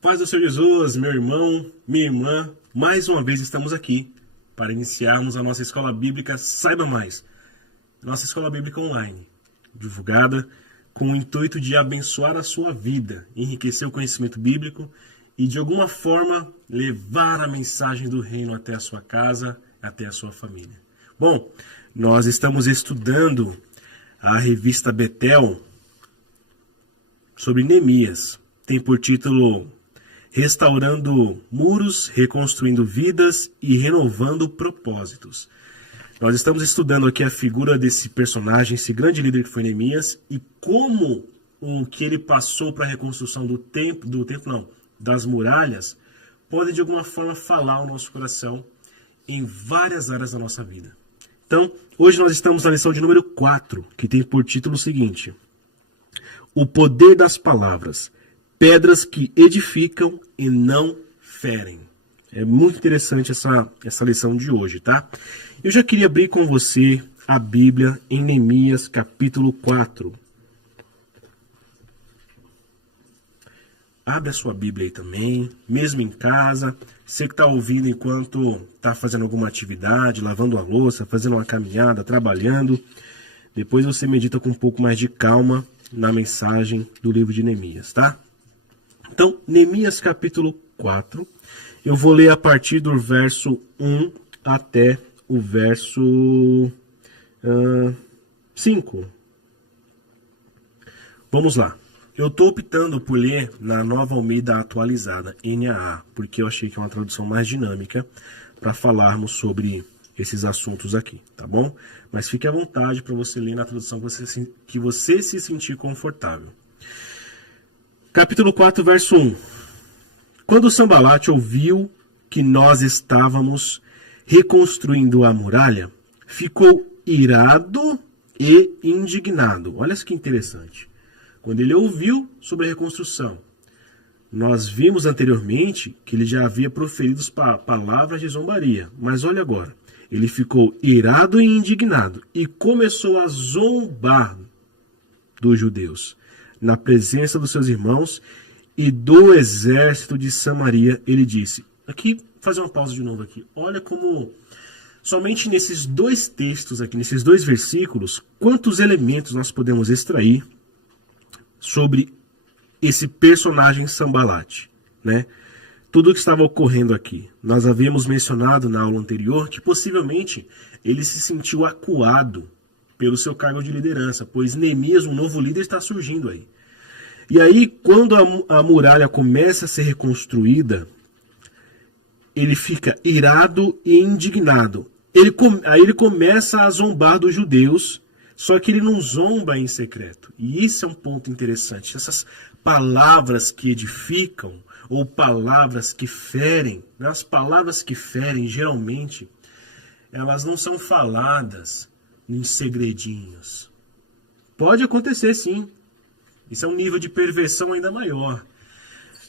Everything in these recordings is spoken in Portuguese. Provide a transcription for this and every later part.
Paz do Senhor Jesus, meu irmão, minha irmã, mais uma vez estamos aqui para iniciarmos a nossa escola bíblica Saiba Mais. Nossa escola bíblica online, divulgada com o intuito de abençoar a sua vida, enriquecer o conhecimento bíblico e de alguma forma levar a mensagem do reino até a sua casa, até a sua família. Bom, nós estamos estudando a revista Betel sobre Neemias. Tem por título Restaurando Muros, Reconstruindo Vidas e Renovando Propósitos. Nós estamos estudando aqui a figura desse personagem, esse grande líder que foi Neemias, e como o que ele passou para a reconstrução das muralhas, pode de alguma forma falar ao nosso coração em várias áreas da nossa vida. Então, hoje nós estamos na lição de número 4, que tem por título o seguinte: O poder das palavras, pedras que edificam e não ferem. É muito interessante essa lição de hoje, tá? Eu já queria abrir com você a Bíblia em Neemias capítulo 4. Abre a sua Bíblia aí também, mesmo em casa. Você que está ouvindo enquanto está fazendo alguma atividade, lavando a louça, fazendo uma caminhada, trabalhando. Depois você medita com um pouco mais de calma na mensagem do livro de Neemias, tá? Então, Neemias capítulo 4, eu vou ler a partir do verso 1 até o verso 5. Vamos lá. Eu estou optando por ler na Nova Almeida Atualizada, NAA, porque eu achei que é uma tradução mais dinâmica para falarmos sobre esses assuntos aqui, tá bom? Mas fique à vontade para você ler na tradução que você se sentir confortável. Capítulo 4, verso 1. Quando Sambalate ouviu que nós estávamos reconstruindo a muralha, ficou irado e indignado. Olha que interessante. Quando ele ouviu sobre a reconstrução, nós vimos anteriormente que ele já havia proferido palavras de zombaria. Mas olha agora, ele ficou irado e indignado e começou a zombar dos judeus na presença dos seus irmãos e do exército de Samaria. Ele disse, aqui, fazer uma pausa de novo aqui, olha como somente nesses dois textos aqui, nesses dois versículos, quantos elementos nós podemos extrair sobre esse personagem Sambalate, né? Tudo o que estava ocorrendo aqui. Nós havíamos mencionado na aula anterior que possivelmente ele se sentiu acuado pelo seu cargo de liderança, pois Neemias, um novo líder, está surgindo aí. E aí, quando a muralha começa a ser reconstruída, ele fica irado e indignado. Aí ele começa a zombar dos judeus, só que ele não zomba em secreto. E isso é um ponto interessante. Essas palavras que edificam, ou palavras que ferem, né? As palavras que ferem, geralmente, elas não são faladas em segredinhos. Pode acontecer, sim. Isso é um nível de perversão ainda maior.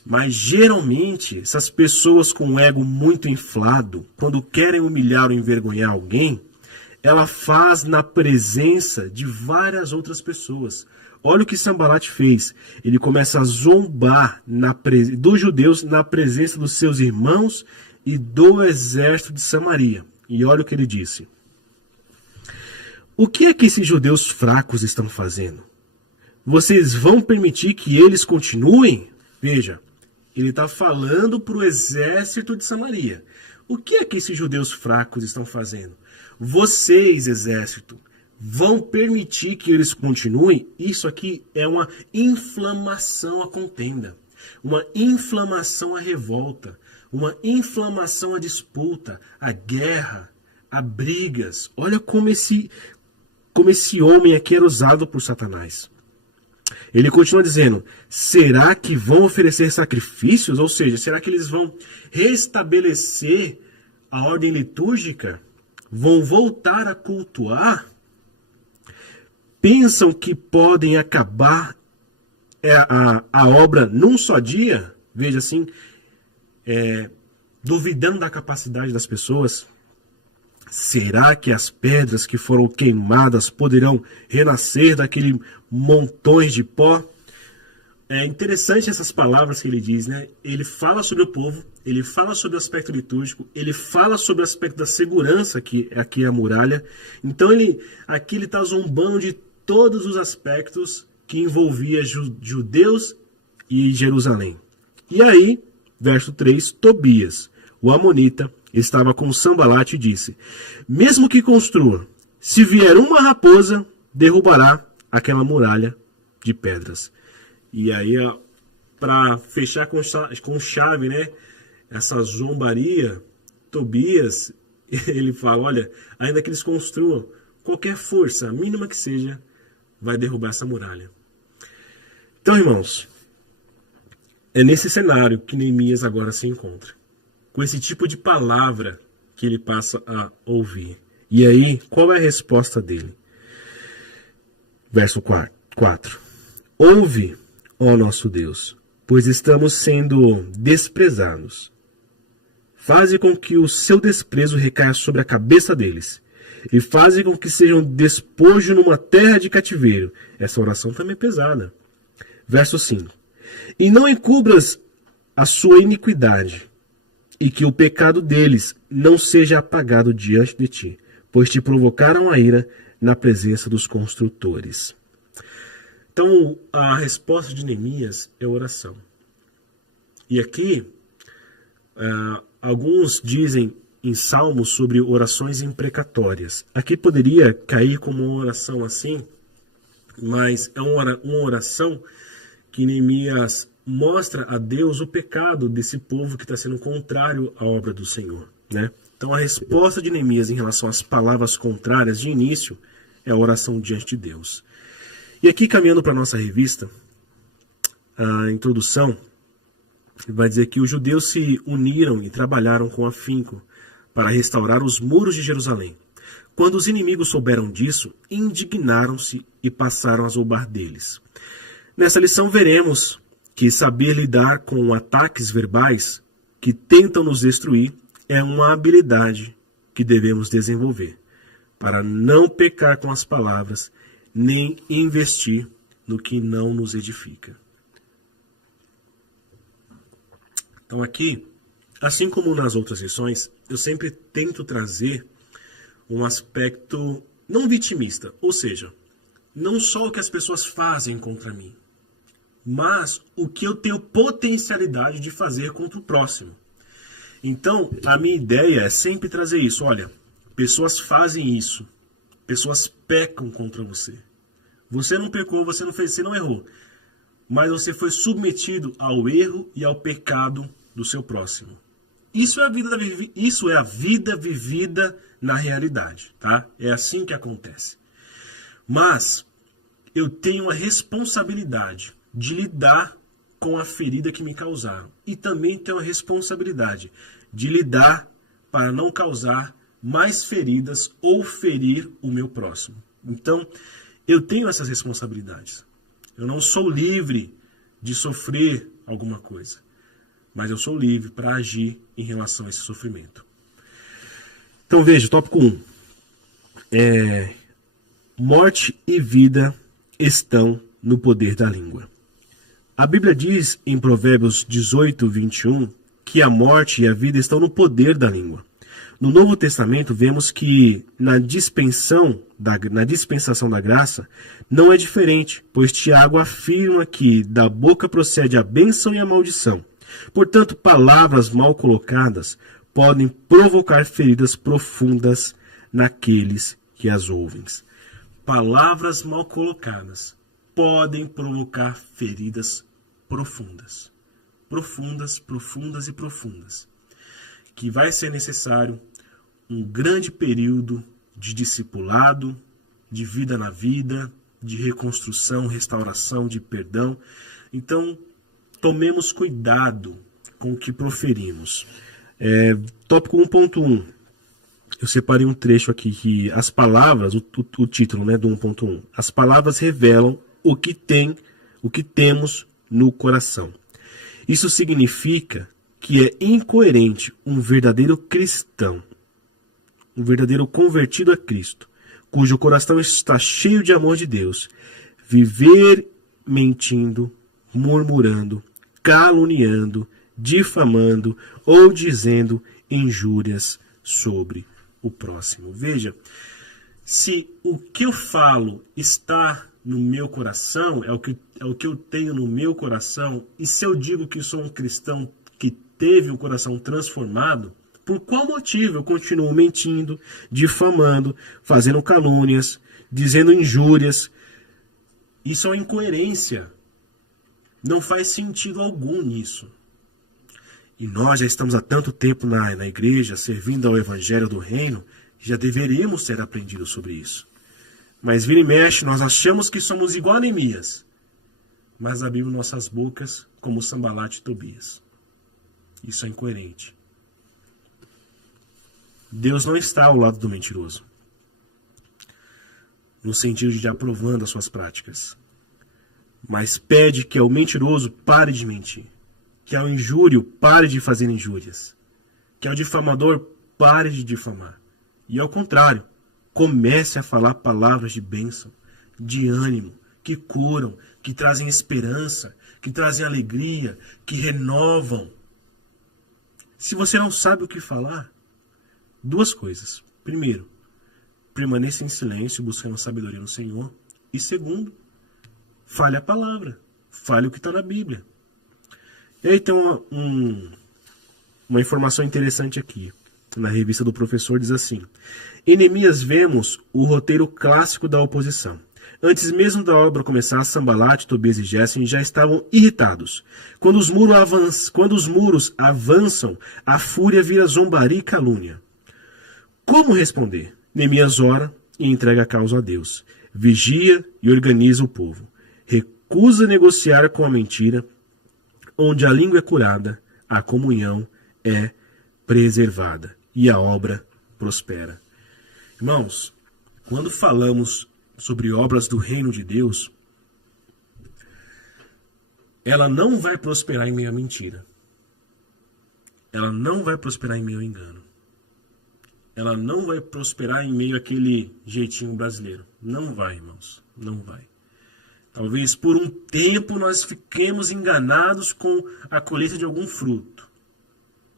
Mas, geralmente, essas pessoas com o ego muito inflado, quando querem humilhar ou envergonhar alguém, ela faz na presença de várias outras pessoas. Olha o que Sambalate fez. Ele começa a zombar dos judeus na presença dos seus irmãos e do exército de Samaria. E olha o que ele disse. O que é que esses judeus fracos estão fazendo? Vocês vão permitir que eles continuem? Veja, ele está falando para o exército de Samaria. O que é que esses judeus fracos estão fazendo? Vocês, exército, vão permitir que eles continuem? Isso aqui é uma inflamação à contenda, uma inflamação à revolta, uma inflamação à disputa, à guerra, a brigas. Olha como esse homem aqui era usado por Satanás. Ele continua dizendo, será que vão oferecer sacrifícios? Ou seja, será que eles vão restabelecer a ordem litúrgica? Vão voltar a cultuar? Pensam que podem acabar a obra num só dia? Veja assim, duvidando da capacidade das pessoas. Será que as pedras que foram queimadas poderão renascer daquele montões de pó? é interessante essas palavras que ele diz, né? Ele fala sobre o povo, ele fala sobre o aspecto litúrgico, ele fala sobre o aspecto da segurança, que aqui é a muralha. Então aqui ele está zombando de todos os aspectos que envolvia judeus e Jerusalém. E aí, verso 3, Tobias, o amonita, estava com Sanbalate e disse: mesmo que construa, se vier uma raposa, derrubará aquela muralha de pedras. E aí, para fechar com chave, né, essa zombaria, Tobias, ele fala: olha, ainda que eles construam, qualquer força, a mínima que seja, vai derrubar essa muralha. Então, irmãos, é nesse cenário que Neemias agora se encontra, com esse tipo de palavra que ele passa a ouvir. E aí, qual é a resposta dele? Verso 4. Ouve, ó nosso Deus, pois estamos sendo desprezados. Faze com que o seu desprezo recaia sobre a cabeça deles, e faze com que sejam despojo numa terra de cativeiro. Essa oração também é pesada. Verso 5. E não encubras a sua iniquidade, e que o pecado deles não seja apagado diante de ti, pois te provocaram a ira na presença dos construtores. Então, a resposta de Neemias é oração. E aqui, alguns dizem em Salmos sobre orações imprecatórias. Aqui poderia cair como uma oração assim, mas é uma oração que Neemias mostra a Deus o pecado desse povo que está sendo contrário à obra do Senhor, né? Então a resposta de Neemias em relação às palavras contrárias de início é a oração diante de Deus. E aqui, caminhando para a nossa revista, a introdução vai dizer que os judeus se uniram e trabalharam com afinco para restaurar os muros de Jerusalém. Quando os inimigos souberam disso, indignaram-se e passaram a zombar deles. Nessa lição veremos que saber lidar com ataques verbais que tentam nos destruir é uma habilidade que devemos desenvolver para não pecar com as palavras, nem investir no que não nos edifica. Então aqui, assim como nas outras lições, eu sempre tento trazer um aspecto não vitimista, ou seja, não só o que as pessoas fazem contra mim, mas o que eu tenho potencialidade de fazer contra o próximo. Então, a minha ideia é sempre trazer isso. Olha, pessoas fazem isso. Pessoas pecam contra você. Você não pecou, você não fez, você não errou. Mas você foi submetido ao erro e ao pecado do seu próximo. Isso é a vida vivida na realidade, tá? É assim que acontece. Mas eu tenho a responsabilidade de lidar com a ferida que me causaram. E também tenho a responsabilidade de lidar para não causar mais feridas ou ferir o meu próximo. Então, eu tenho essas responsabilidades. Eu não sou livre de sofrer alguma coisa, mas eu sou livre para agir em relação a esse sofrimento. Então veja, tópico 1. Morte e vida estão no poder da língua. A Bíblia diz em Provérbios 18, 21, que a morte e a vida estão no poder da língua. No Novo Testamento vemos que na dispensação da graça não é diferente, pois Tiago afirma que da boca procede a bênção e a maldição. Portanto, palavras mal colocadas podem provocar feridas profundas naqueles que as ouvem. Palavras mal colocadas podem provocar feridas profundas. Profundas, profundas e profundas. Que vai ser necessário um grande período de discipulado, de vida na vida, de reconstrução, restauração, de perdão. Então, tomemos cuidado com o que proferimos. Tópico 1.1. Eu separei um trecho aqui que as palavras, o título, né, do 1.1. As palavras revelam o que temos no coração. Isso significa que é incoerente um verdadeiro cristão, um verdadeiro convertido a Cristo, cujo coração está cheio de amor de Deus, viver mentindo murmurando, caluniando, difamando ou dizendo injúrias sobre o próximo. Veja, se o que eu falo está no meu coração, é o que eu tenho no meu coração, e se eu digo que sou um cristão que teve o coração transformado, por qual motivo eu continuo mentindo, difamando, fazendo calúnias, dizendo injúrias? Isso é uma incoerência. Não faz sentido algum nisso. E nós já estamos há tanto tempo na igreja, servindo ao evangelho do reino, já deveríamos ter aprendido sobre isso. Mas vira e mexe, nós achamos que somos igual a Neemias, mas abrimos nossas bocas como Sanbalate e Tobias. Isso é incoerente. Deus não está ao lado do mentiroso, no sentido de aprovando as suas práticas, mas pede que ao mentiroso pare de mentir, que ao injúrio pare de fazer injúrias, que ao difamador pare de difamar. E ao contrário, comece a falar palavras de bênção, de ânimo, que curam, que trazem esperança, que trazem alegria, que renovam. Se você não sabe o que falar, duas coisas. Primeiro, permaneça em silêncio, buscando sabedoria no Senhor. E segundo, fale a palavra, fale o que está na Bíblia. E aí tem uma informação interessante aqui. Na revista do professor diz assim: em Neemias vemos o roteiro clássico da oposição. Antes mesmo da obra começar, Sanbalate, Tobias e Gésem já estavam irritados. Quando os muros avançam, a fúria vira zombaria e calúnia. Como responder? Neemias ora e entrega a causa a Deus. Vigia e organiza o povo. Recusa negociar com a mentira. Onde a língua é curada, a comunhão é preservada e a obra prospera. Irmãos, quando falamos sobre obras do reino de Deus, ela não vai prosperar em meio à mentira. Ela não vai prosperar em meio ao engano. Ela não vai prosperar em meio àquele jeitinho brasileiro. Não vai, irmãos. Não vai. Talvez por um tempo nós fiquemos enganados com a colheita de algum fruto.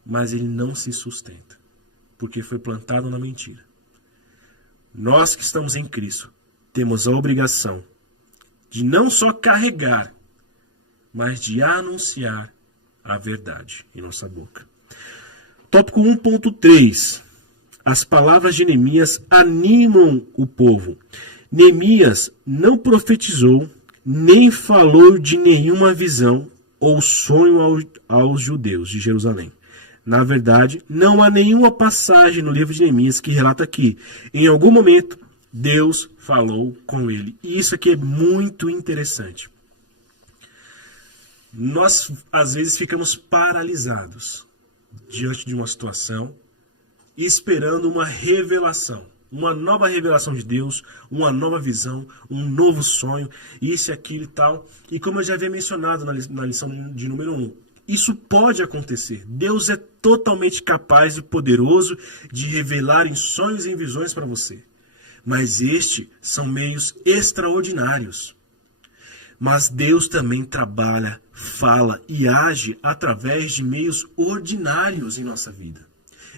Mas ele não se sustenta, porque foi plantado na mentira. Nós que estamos em Cristo, temos a obrigação de não só carregar, mas de anunciar a verdade em nossa boca. Tópico 1.3. As palavras de Neemias animam o povo. Neemias não profetizou, nem falou de nenhuma visão ou sonho aos judeus de Jerusalém. Na verdade, não há nenhuma passagem no livro de Neemias que relata que, em algum momento, Deus falou com ele. E isso aqui é muito interessante. Nós, às vezes, ficamos paralisados diante de uma situação, esperando uma revelação. Uma nova revelação de Deus, uma nova visão, um novo sonho, isso e aquilo e tal. E como eu já havia mencionado na lição de número 1, isso pode acontecer. Deus é totalmente capaz e poderoso de revelar em sonhos e em visões para você. Mas estes são meios extraordinários. Mas Deus também trabalha, fala e age através de meios ordinários em nossa vida.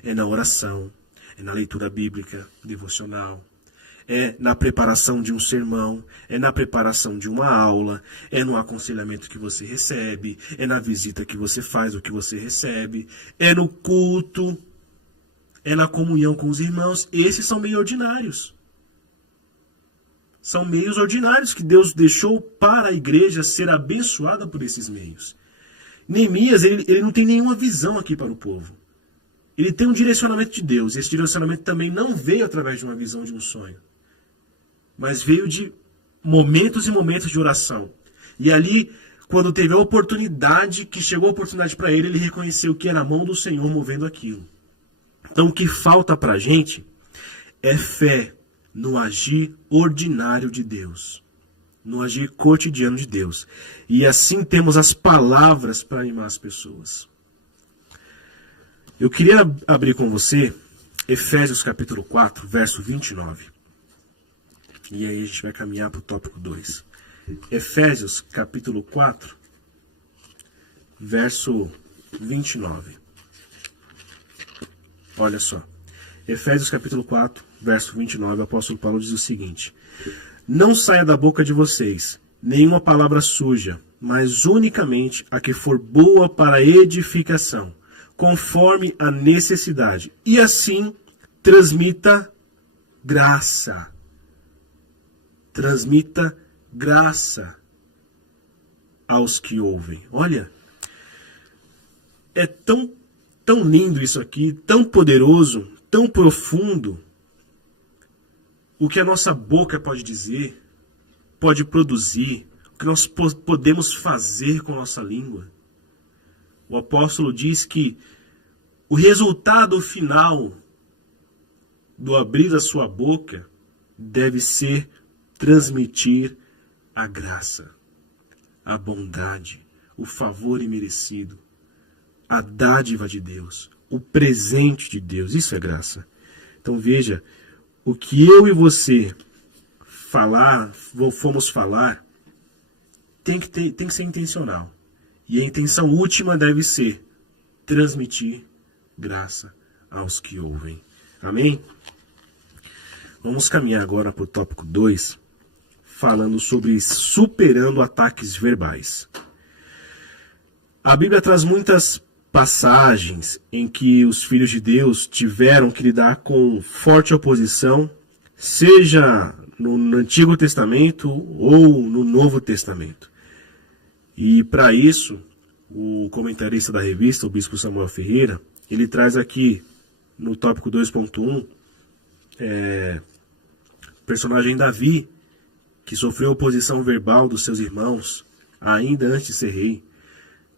É na oração, é na leitura bíblica, devocional, é na preparação de um sermão, é na preparação de uma aula, é no aconselhamento que você recebe, é na visita que você faz o que você recebe, é no culto, é na comunhão com os irmãos. Esses são meios ordinários. São meios ordinários que Deus deixou para a igreja ser abençoada por esses meios. Neemias, ele não tem nenhuma visão aqui para o povo. Ele tem um direcionamento de Deus. Esse direcionamento também não veio através de uma visão, de um sonho, mas veio de momentos e momentos de oração. E ali, quando teve a oportunidade, que chegou a oportunidade para ele, ele reconheceu que era a mão do Senhor movendo aquilo. Então o que falta para a gente é fé no agir ordinário de Deus, no agir cotidiano de Deus. E assim temos as palavras para animar as pessoas. Eu queria abrir com você Efésios capítulo 4, verso 29. E aí a gente vai caminhar para o tópico 2. Efésios capítulo 4, verso 29. Olha só. Efésios capítulo 4, verso 29, o apóstolo Paulo diz o seguinte: não saia da boca de vocês nenhuma palavra suja, mas unicamente a que for boa para edificação, conforme a necessidade, e assim transmita graça. Transmita graça aos que ouvem. Olha, é tão lindo isso aqui, tão poderoso, tão profundo. O que a nossa boca pode dizer, pode produzir, o que nós podemos fazer com a nossa língua. O apóstolo diz que o resultado final do abrir a sua boca deve ser transmitir a graça, a bondade, o favor imerecido, a dádiva de Deus, o presente de Deus. Isso é graça. Então veja, o que eu e você fomos falar, tem que ser intencional. E a intenção última deve ser transmitir graça aos que ouvem. Amém? Vamos caminhar agora para o tópico 2, falando sobre superando ataques verbais. A Bíblia traz muitas passagens em que os filhos de Deus tiveram que lidar com forte oposição, seja no Antigo Testamento ou no Novo Testamento. E para isso, o comentarista da revista, o bispo Samuel Ferreira, ele traz aqui no tópico 2.1, personagem Davi, que sofreu oposição verbal dos seus irmãos, ainda antes de ser rei.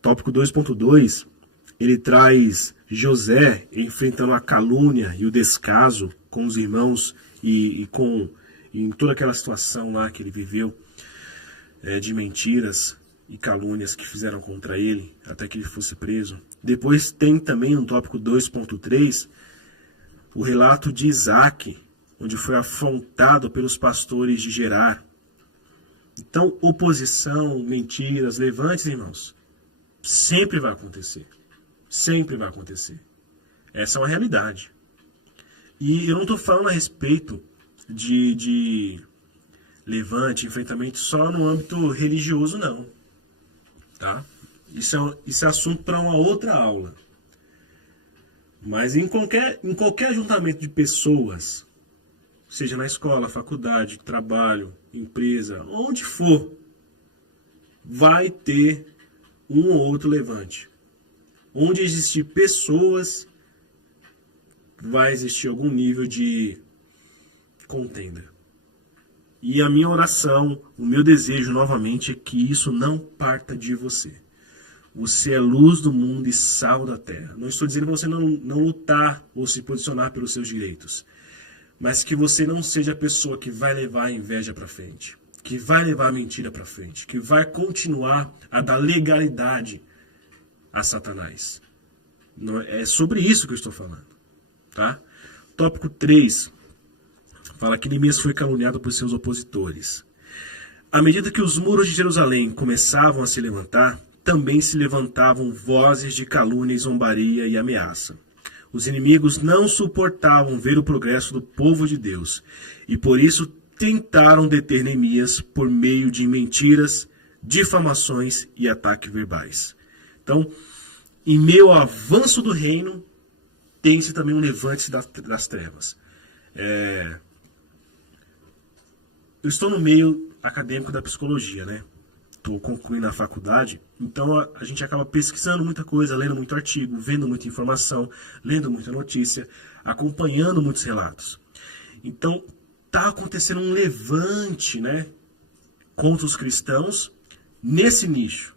Tópico 2.2, ele traz José enfrentando a calúnia e o descaso com os irmãos e em toda aquela situação lá que ele viveu, de mentiras e calúnias que fizeram contra ele, até que ele fosse preso. Depois tem também no tópico 2.3, o relato de Isaac, onde foi afrontado pelos pastores de Gerar. Então, oposição, mentiras, levantes, irmãos, sempre vai acontecer. Sempre vai acontecer. Essa é uma realidade. E eu não estou falando a respeito de levante, enfrentamento só no âmbito religioso, não. Tá? Isso é assunto para uma outra aula. Mas em qualquer ajuntamento de pessoas, seja na escola, faculdade, trabalho, empresa, onde for, vai ter um ou outro levante. Onde existir pessoas, vai existir algum nível de contenda. E a minha oração, o meu desejo novamente é que isso não parta de você. Você é luz do mundo e sal da terra. Não estou dizendo para você não lutar ou se posicionar pelos seus direitos, mas que você não seja a pessoa que vai levar a inveja para frente, que vai levar a mentira para frente, que vai continuar a dar legalidade a Satanás. É sobre isso que eu estou falando. Tá? Tópico 3 fala que Neemias foi caluniado por seus opositores. À medida que os muros de Jerusalém começavam a se levantar, também se levantavam vozes de calúnia e zombaria e ameaça. Os inimigos não suportavam ver o progresso do povo de Deus e por isso tentaram deter Neemias por meio de mentiras, difamações e ataques verbais. Então, em meio ao avanço do reino, tem-se também um levante das trevas. Eu estou no meio acadêmico da psicologia, né? Estou concluindo a faculdade, então a gente acaba pesquisando muita coisa, lendo muito artigo, vendo muita informação, lendo muita notícia, acompanhando muitos relatos. Então, está acontecendo um levante, né, contra os cristãos nesse nicho.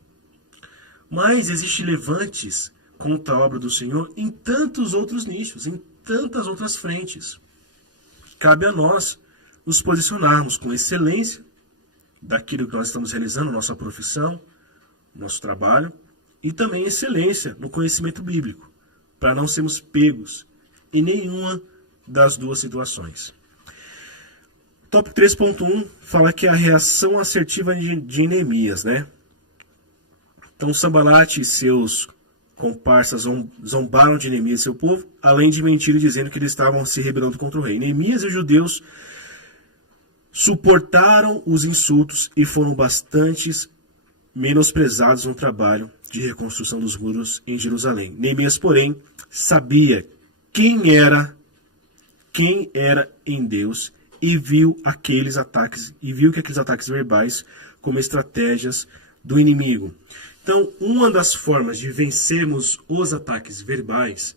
Mas existem levantes contra a obra do Senhor em tantos outros nichos, em tantas outras frentes. Cabe a nós nos posicionarmos com excelência daquilo que nós estamos realizando, nossa profissão, nosso trabalho, e também excelência no conhecimento bíblico, para não sermos pegos em nenhuma das duas situações. Tópico 3.1 fala que a reação assertiva de Neemias, né? Então Sambalate e seus comparsas zombaram de Neemias e seu povo, além de mentir dizendo que eles estavam se rebelando contra o rei. Neemias e os judeus suportaram os insultos e foram bastante menosprezados no trabalho de reconstrução dos muros em Jerusalém. Neemias, porém, sabia quem era em Deus e viu que aqueles ataques verbais como estratégias do inimigo. Então, uma das formas de vencermos os ataques verbais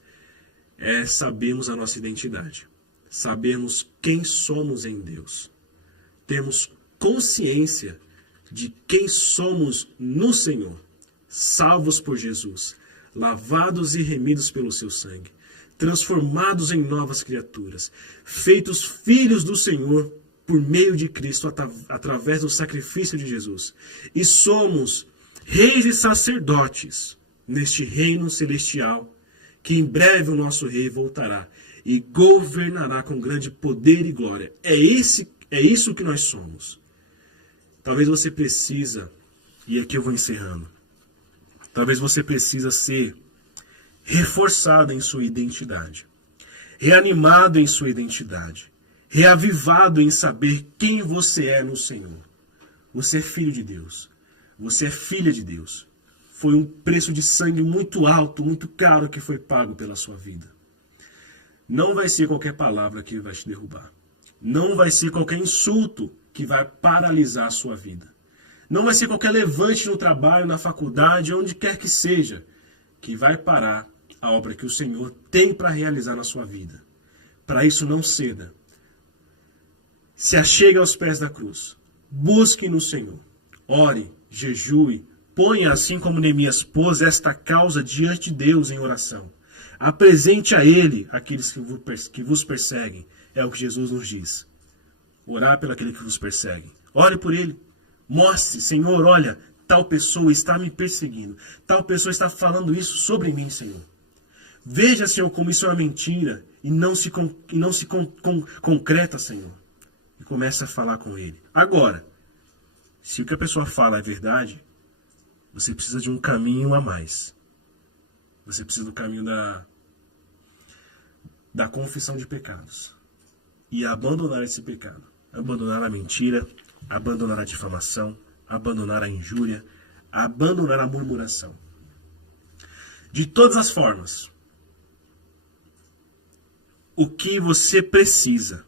é sabermos a nossa identidade, sabermos quem somos em Deus, termos consciência de quem somos no Senhor, salvos por Jesus, lavados e remidos pelo seu sangue, transformados em novas criaturas, feitos filhos do Senhor por meio de Cristo, através do sacrifício de Jesus. E somos reis e sacerdotes neste reino celestial, que em breve o nosso rei voltará e governará com grande poder e glória. É isso que nós somos. Talvez você precisa, e aqui eu vou encerrando, talvez você precisa ser reforçado em sua identidade, reanimado em sua identidade, reavivado em saber quem você é no Senhor. Você é filho de Deus. Você é filha de Deus. Foi um preço de sangue muito alto, muito caro que foi pago pela sua vida. Não vai ser qualquer palavra que vai te derrubar. Não vai ser qualquer insulto que vai paralisar a sua vida. Não vai ser qualquer levante no trabalho, na faculdade, onde quer que seja, que vai parar a obra que o Senhor tem para realizar na sua vida. Para isso, não ceda. Se achegue aos pés da cruz. Busque no Senhor. Ore, jejue, ponha, assim como Neemias pôs, esta causa diante de Deus em oração. Apresente a Ele aqueles que vos perseguem. É o que Jesus nos diz. Orar pelo aquele que vos persegue. Ore por ele. Mostre, Senhor, olha, tal pessoa está me perseguindo. Tal pessoa está falando isso sobre mim, Senhor. Veja, Senhor, como isso é uma mentira e não se concreta, Senhor. E comece a falar com ele. Agora, se o que a pessoa fala é verdade, você precisa de um caminho a mais. Você precisa do caminho da confissão de pecados. E abandonar esse pecado. Abandonar a mentira, abandonar a difamação, abandonar a injúria, abandonar a murmuração. De todas as formas, o que você precisa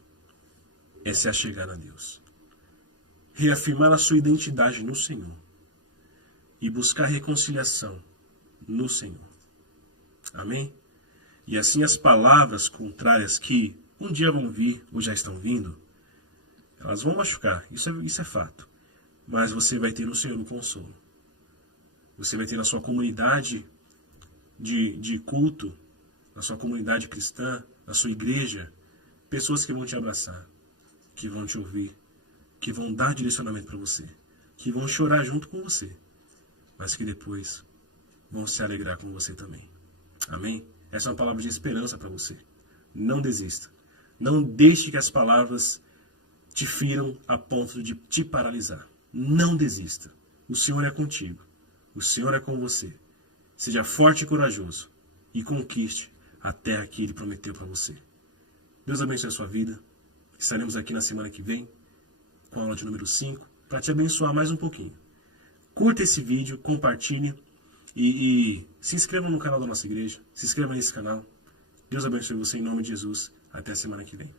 é se achegar a Deus. Reafirmar a sua identidade no Senhor. E buscar reconciliação no Senhor. Amém? E assim as palavras contrárias que um dia vão vir, ou já estão vindo, elas vão machucar, isso é fato. Mas você vai ter no Senhor o consolo. Você vai ter na sua comunidade de culto, na sua comunidade cristã, na sua igreja, pessoas que vão te abraçar, que vão te ouvir, que vão dar direcionamento para você, que vão chorar junto com você, mas que depois vão se alegrar com você também. Amém? Essa é uma palavra de esperança para você. Não desista. Não deixe que as palavras te firam a ponto de te paralisar. Não desista. O Senhor é contigo. O Senhor é com você. Seja forte e corajoso e conquiste a terra que Ele prometeu para você. Deus abençoe a sua vida. Estaremos aqui na semana que vem com a aula de número 5 para te abençoar mais um pouquinho. Curta esse vídeo, compartilhe e se inscreva no canal da nossa igreja. Se inscreva nesse canal. Deus abençoe você em nome de Jesus. Até a semana que vem.